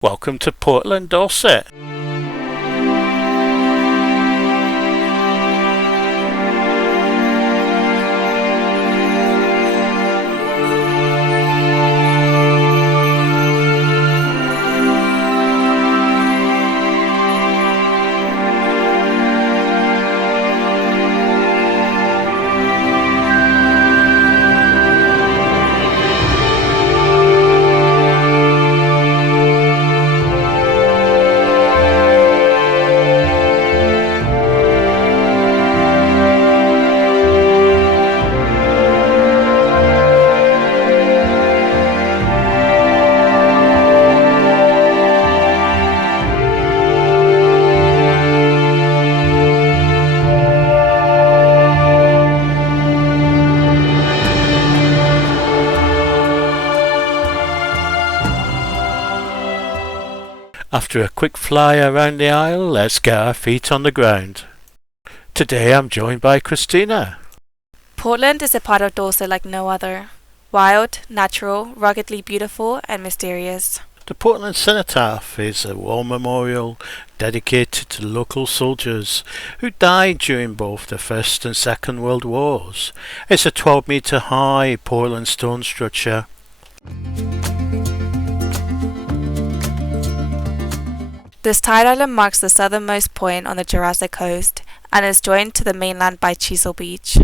Welcome to Portland, Dorset. After a quick fly around the isle, let's get our feet on the ground. Today I'm joined by Christina. Portland is a part of Dorset like no other. Wild, natural, ruggedly beautiful and mysterious. The Portland Cenotaph is a war memorial dedicated to local soldiers who died during both the First and Second World Wars. It's a 12-metre high Portland stone structure. This tide island marks the southernmost point on the Jurassic Coast and is joined to the mainland by Chesil Beach.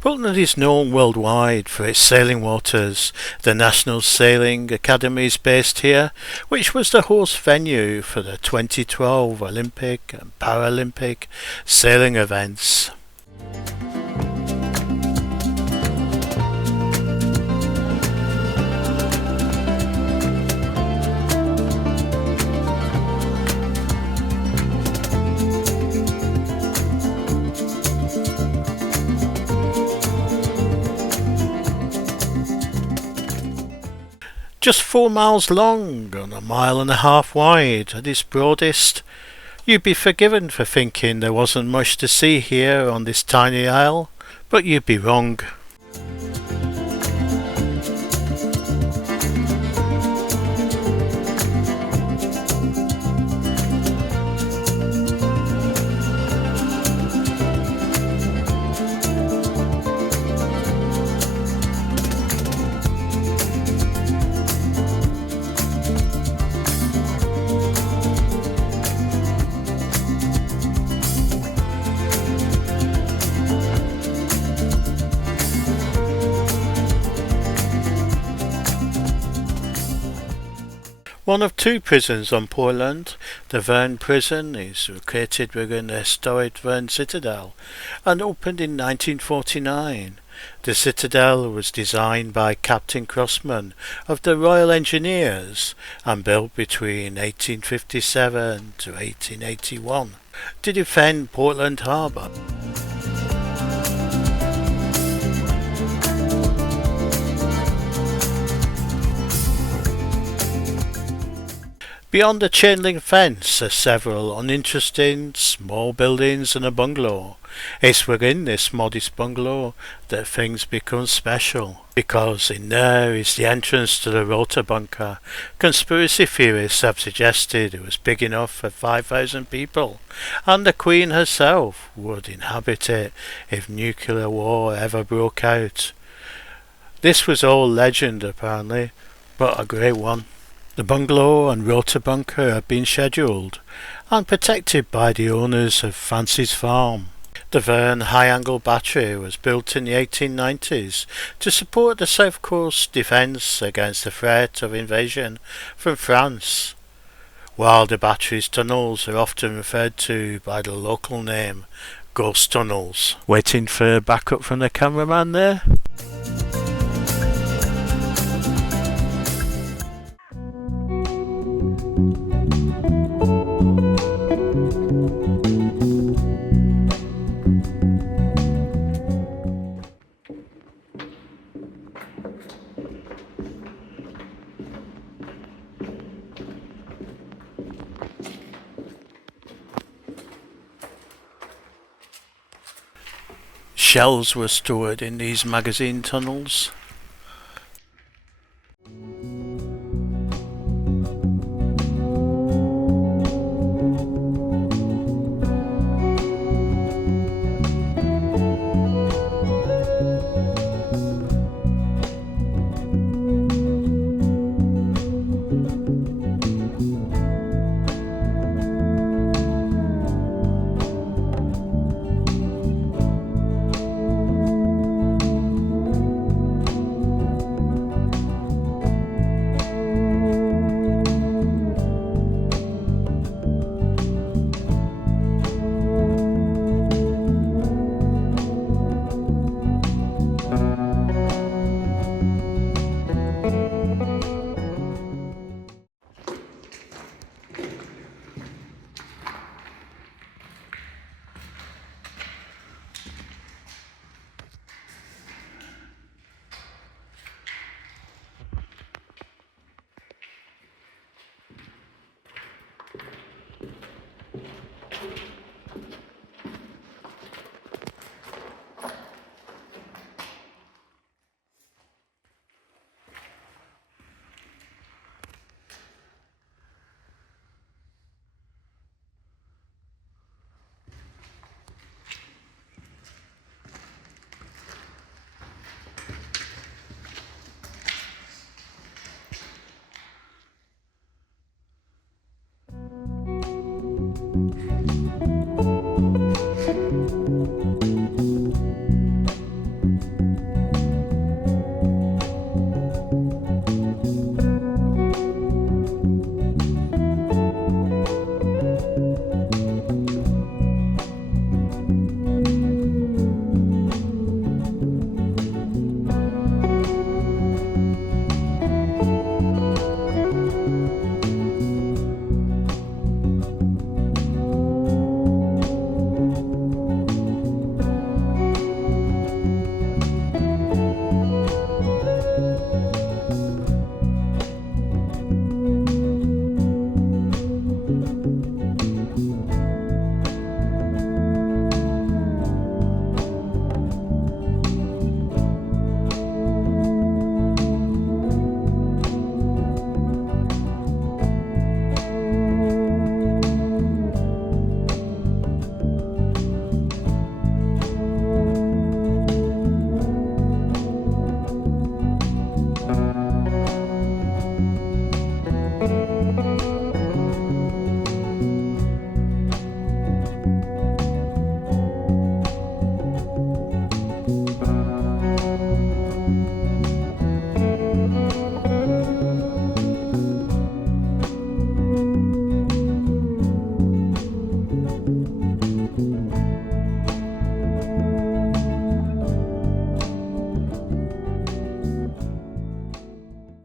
Portland is known worldwide for its sailing waters. The National Sailing Academy is based here, which was the host venue for the 2012 Olympic and Paralympic sailing events. Just 4 miles long and 1.5 miles wide at its broadest. You'd be forgiven for thinking there wasn't much to see here on this tiny isle, but you'd be wrong. One of 2 prisons on Portland, the Verne prison is located within the historic Verne Citadel and opened in 1949. The citadel was designed by Captain Crossman of the Royal Engineers and built between 1857 to 1881 to defend Portland Harbour. Beyond the chain link fence are several uninteresting small buildings and a bungalow. It's within this modest bungalow that things become special, because in there is the entrance to the rotor bunker. Conspiracy theorists have suggested it was big enough for 5,000 people, and the Queen herself would inhabit it if nuclear war ever broke out. This was all legend apparently, but a great one. The bungalow and rotor bunker have been scheduled and protected by the owners of Fancy's Farm. The Verne high-angle battery was built in the 1890s to support the South Coast defence against the threat of invasion from France, while the battery's tunnels are often referred to by the local name Ghost Tunnels. Waiting for backup from the cameraman there? Shells were stored in these magazine tunnels.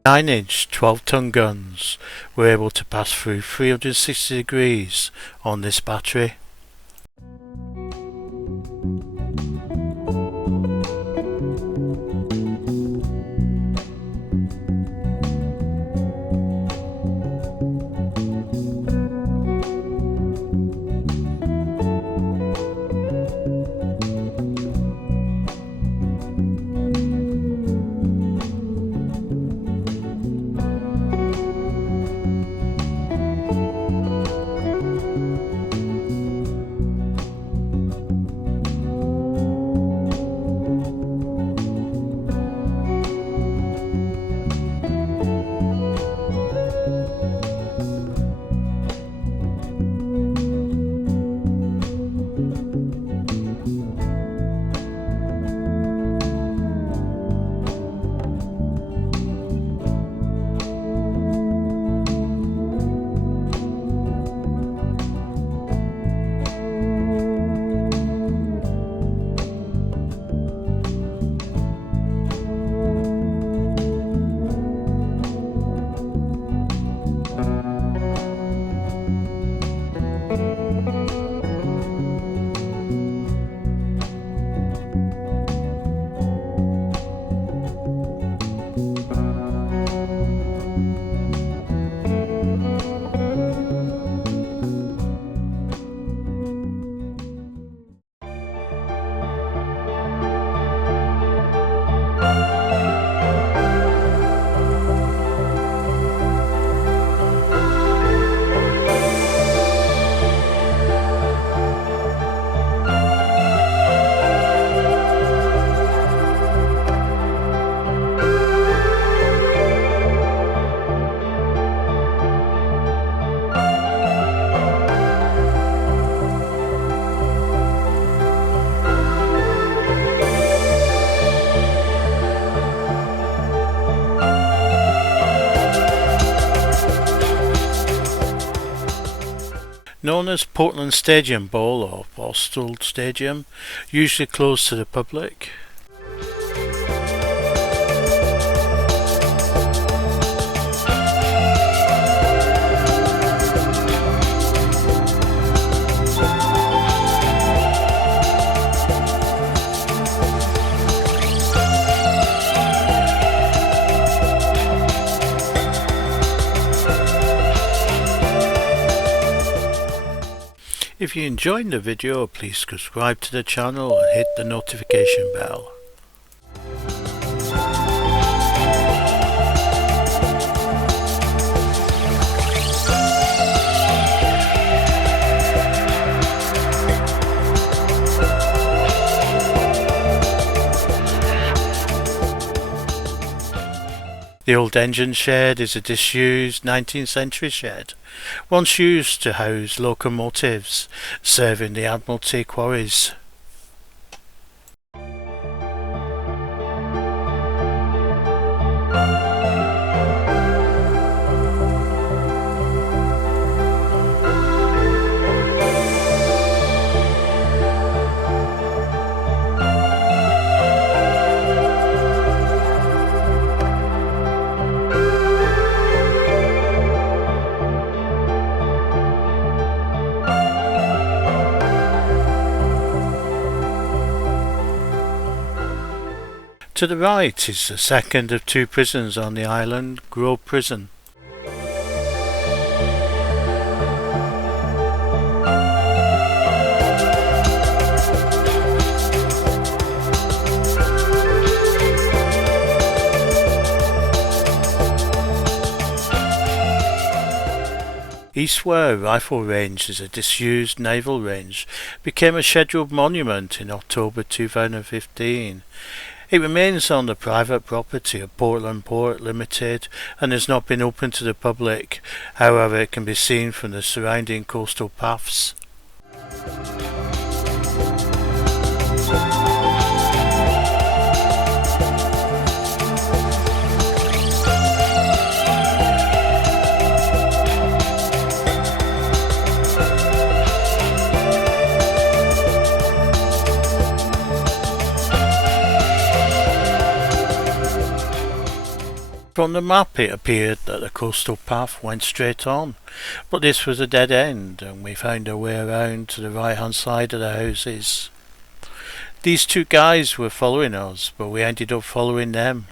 Nine-inch 12-ton guns were able to pass through 360 degrees on this battery. known as Portland Stadium Bowl or Postal Stadium, usually closed to the public. If you enjoyed the video, please subscribe to the channel and hit the notification bell. The old engine shed is a disused 19th century shed, once used to house locomotives serving the Admiralty quarries. To the right is the second of two prisons on the island, Grove Prison. Eastware Rifle Range is a disused naval range, became a scheduled monument in October 2015. It remains on the private property of Portland Port Limited and has not been open to the public, however it can be seen from the surrounding coastal paths. From the map it appeared that the coastal path went straight on, but this was a dead end and we found our way around to the right hand side of the houses. These two guys were following us, but we ended up following them.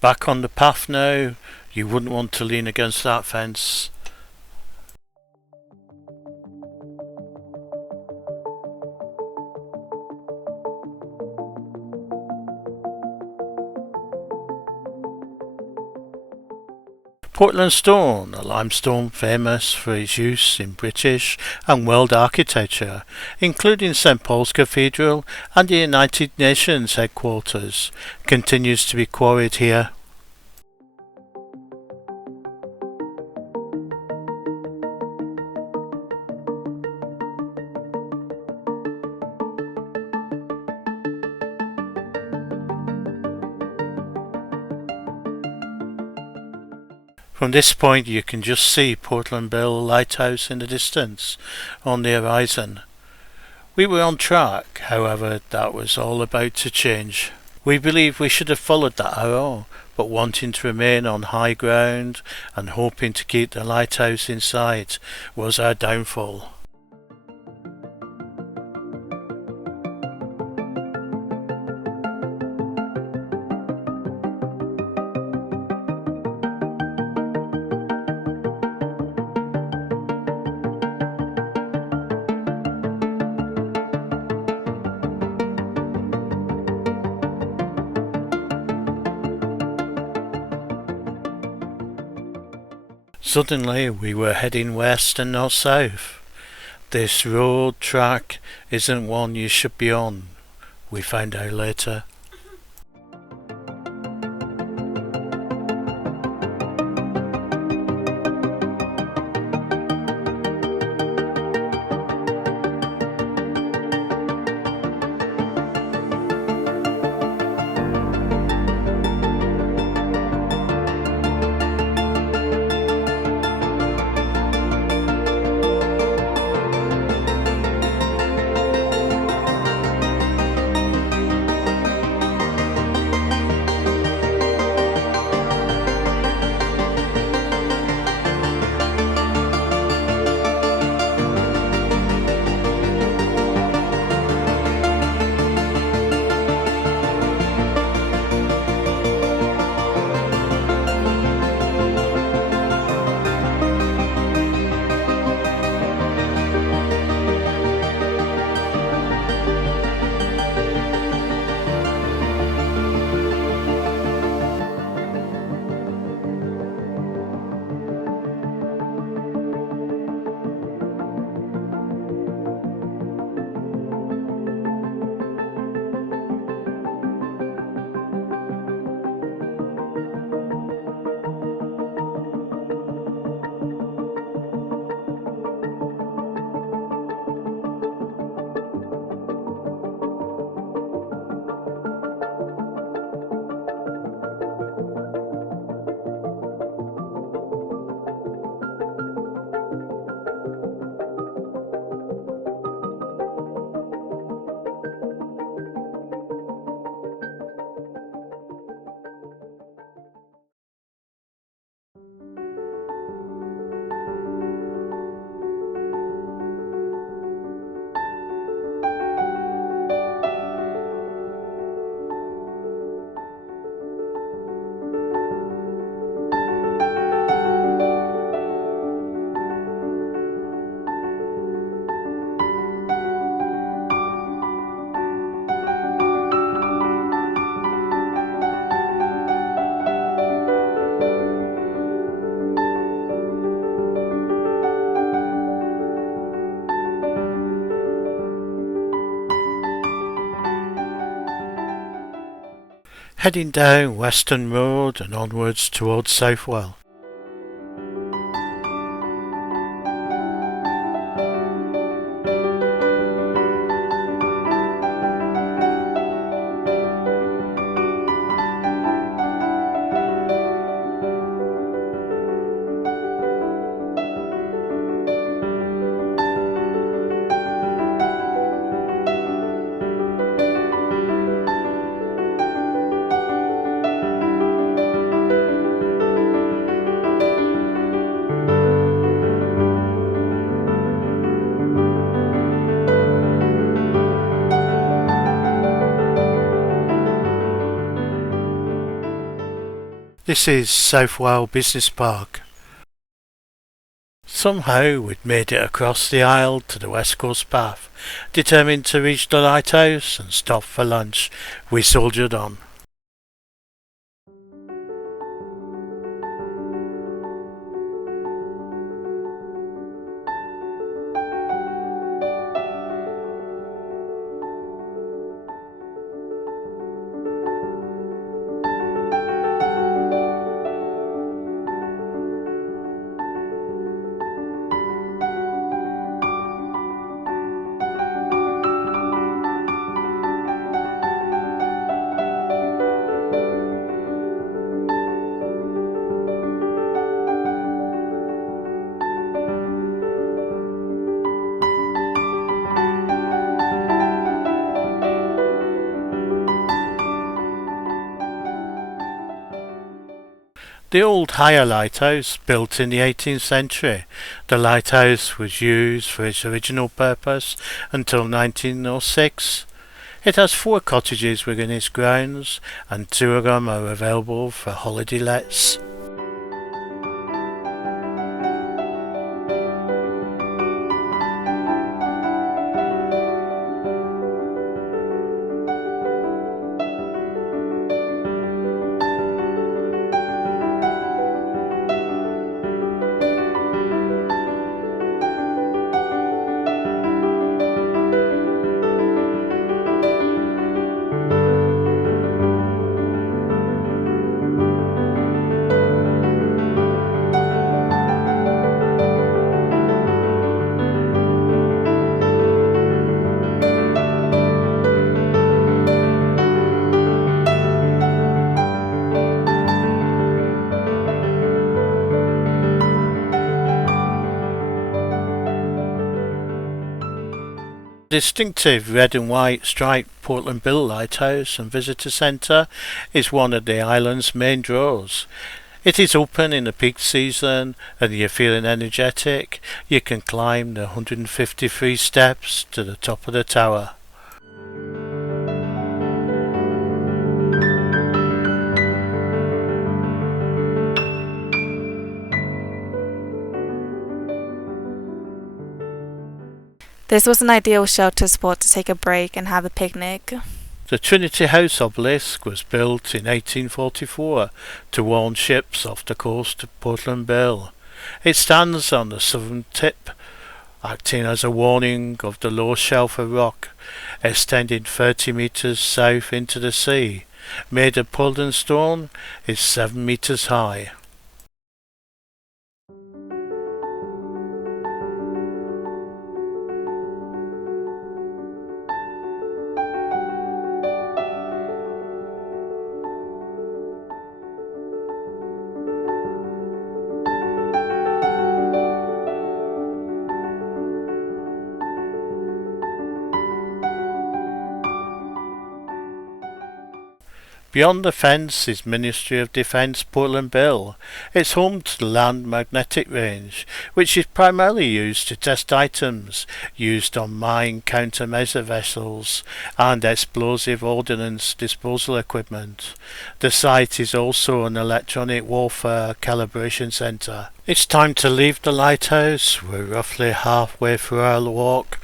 Back on the path now, you wouldn't want to lean against that fence. Portland stone, a limestone famous for its use in British and world architecture, including St Paul's Cathedral and the United Nations headquarters, continues to be quarried here. From this point you can just see Bill Lighthouse in the distance on the horizon. We were on track, however that was all about to change. We believe we should have followed that arrow, but wanting to remain on high ground and hoping to keep the lighthouse in sight was our downfall. Suddenly we were heading west and not south. This road track isn't one you should be on. we found out later. Heading down Western Road and onwards towards Southwell. This is Southwell Business Park. Somehow we'd made it across the isle to the West Coast path. Determined to reach the lighthouse and stop for lunch, we soldiered on. The old Higher Lighthouse, built in the 18th century, the lighthouse was used for its original purpose until 1906. It has 4 cottages within its grounds, and 2 of them are available for holiday lets. Distinctive red and white striped Portland Bill Lighthouse and Visitor Centre is one of the island's main draws. It is open in the peak season, and you're feeling energetic, you can climb the 153 steps to the top of the tower. This was an ideal shelter spot to take a break and have a picnic. The Trinity House obelisk was built in 1844 to warn ships off the coast of Portland Bill. It stands on the southern tip, acting as a warning of the low shelf of rock extending 30 metres south into the sea. Made of Portland stone, is 7 metres high. Beyond the fence is Ministry of Defence Portland Bill. It's home to the Land Magnetic Range, which is primarily used to test items used on mine countermeasure vessels and explosive ordnance disposal equipment. The site is also an electronic warfare calibration centre. It's time to leave the lighthouse. We're roughly halfway through our walk.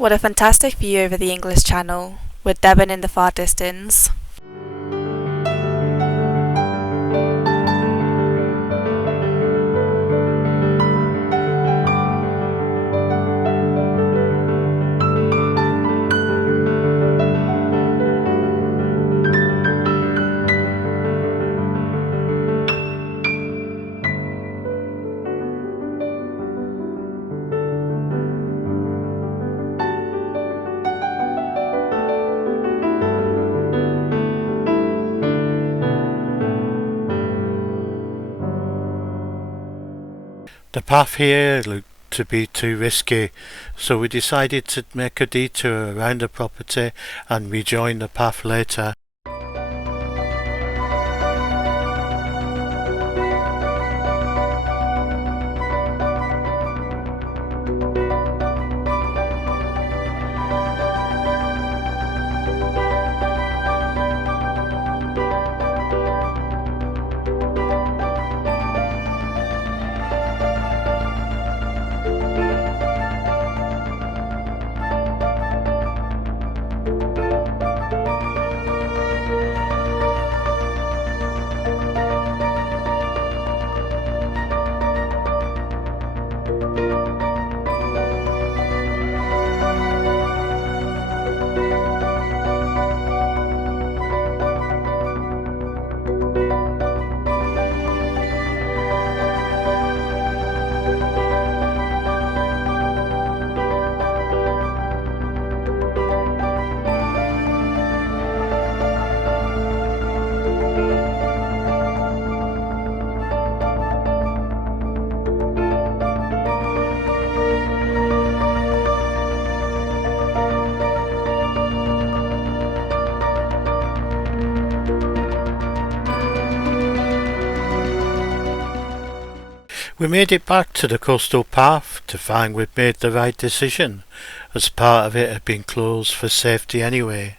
What a fantastic view over the English Channel, with Devon in the far distance. The path here looked to be too risky, so we decided to make a detour around the property and rejoin the path later. We made it back to the coastal path to find we'd made the right decision, as part of it had been closed for safety anyway.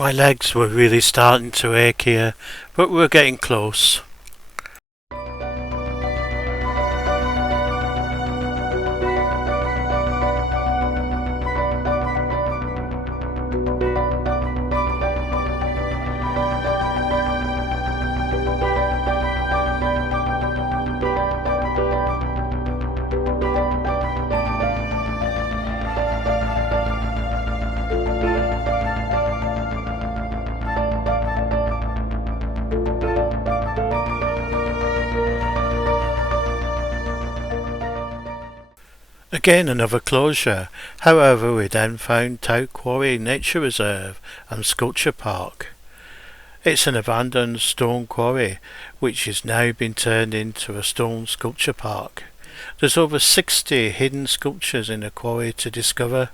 My legs were really starting to ache here, but we were getting close. Again another closure, however we then found Tout Quarry Nature Reserve and Sculpture Park. It's an abandoned stone quarry which has now been turned into a stone sculpture park. There's over 60 hidden sculptures in the quarry to discover.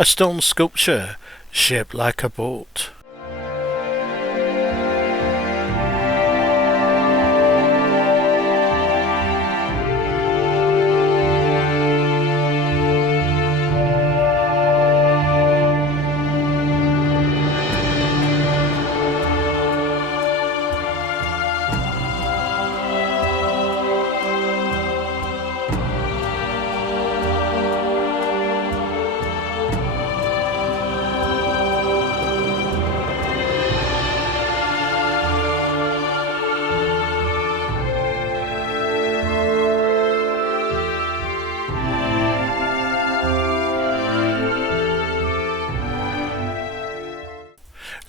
a stone sculpture shaped like a boat.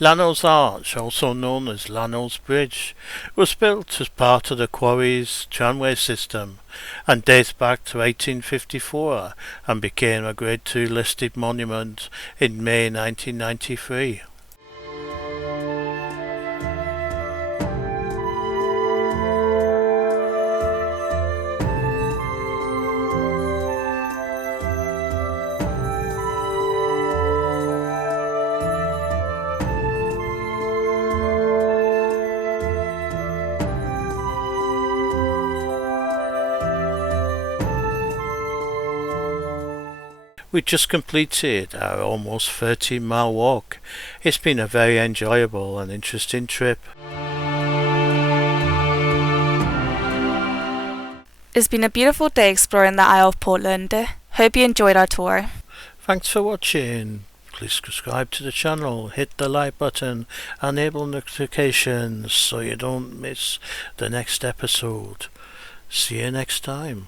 Lano's Arch, also known as Lano's Bridge, was built as part of the Quarry's tramway system and dates back to 1854 and became a Grade 2 listed monument in May 1993. We just completed our almost 13-mile walk. It's been a very enjoyable and interesting trip. It's been a beautiful day exploring the Isle of Portland. Hope you enjoyed our tour. Thanks for watching. Please subscribe to the channel, hit the like button, enable notifications so you don't miss the next episode. See you next time.